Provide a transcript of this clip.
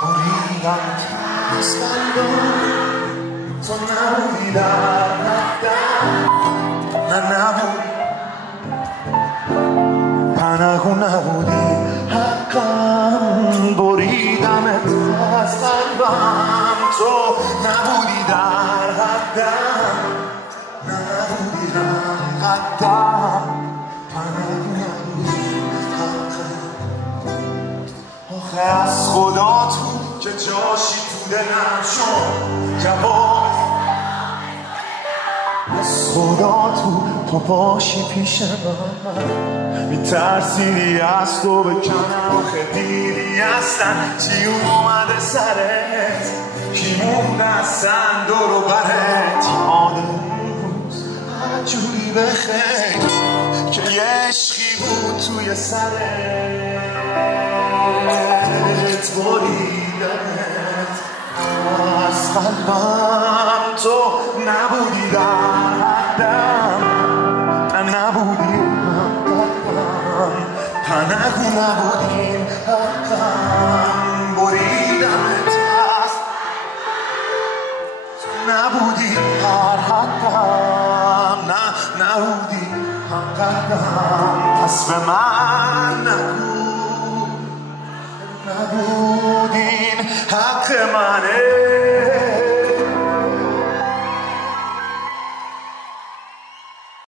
بریدم از قلبم تو نبودی در حدم نه نبودی پنهون نبودی حقم بریدمت از قلبم تو نبودی در حدم نبودی در حدم پنهون نبودی حقم آخه از خدا تو که جاشی تو دلم شد جواب از خدا تو باشی پیش من میترسیدی از تو بکنم آخه دیدی اصلا چی اومده سرت کی مونده اصلا دور و برت یاد روز هرجوری بخیر که یه عشقی بود توی سرت بریدمت از قلبم تو نبودی در حدم نبودی حقم پنهون نبودیم حقم بریدمت از نبودی در حقم نبودی حقم پس به من نگو نبودین حق منه